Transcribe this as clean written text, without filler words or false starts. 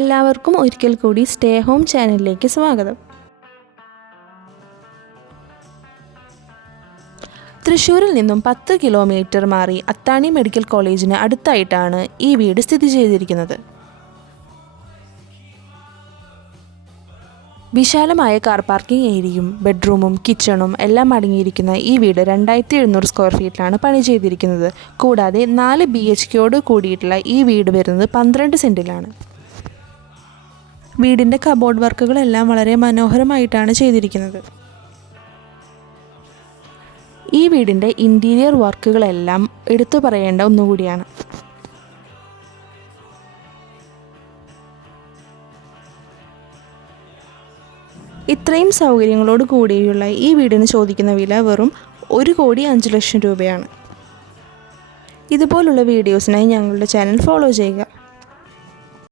എല്ലാവർക്കും ഒരിക്കൽ കൂടി സ്റ്റേ ഹോം ചാനലിലേക്ക് സ്വാഗതം. തൃശ്ശൂരിൽ നിന്നും 10 കിലോമീറ്റർ മാറി അത്താണി മെഡിക്കൽ കോളേജിന് അടുത്തായിട്ടാണ് ഈ വീട് സ്ഥിതി ചെയ്തിരിക്കുന്നത്. വിശാലമായ കാർ പാർക്കിംഗ് ഏരിയയും ബെഡ്റൂമും കിച്ചണും എല്ലാം അടങ്ങിയിരിക്കുന്ന ഈ വീട് 2700 സ്ക്വയർ ഫീറ്റിലാണ് പണി ചെയ്തിരിക്കുന്നത്. കൂടാതെ 4 BHKയോട് കൂടിയിട്ടുള്ള ഈ വീട് വരുന്നത് 12 സെൻറ്റിലാണ്. വീടിൻ്റെ കബോർഡ് വർക്കുകളെല്ലാം വളരെ മനോഹരമായിട്ടാണ് ചെയ്തിരിക്കുന്നത്. ഈ വീടിൻ്റെ ഇൻറ്റീരിയർ വർക്കുകളെല്ലാം എടുത്തു പറയേണ്ട ഒന്നുകൂടിയാണ്. ഇത്രയും സൗകര്യങ്ങളോട് കൂടിയുള്ള ഈ വീടിന് ചോദിക്കുന്ന വില വെറും 1,05,00,000 രൂപയാണ്. ഇതുപോലുള്ള വീഡിയോസിനായി ഞങ്ങളുടെ ചാനൽ ഫോളോ ചെയ്യുക.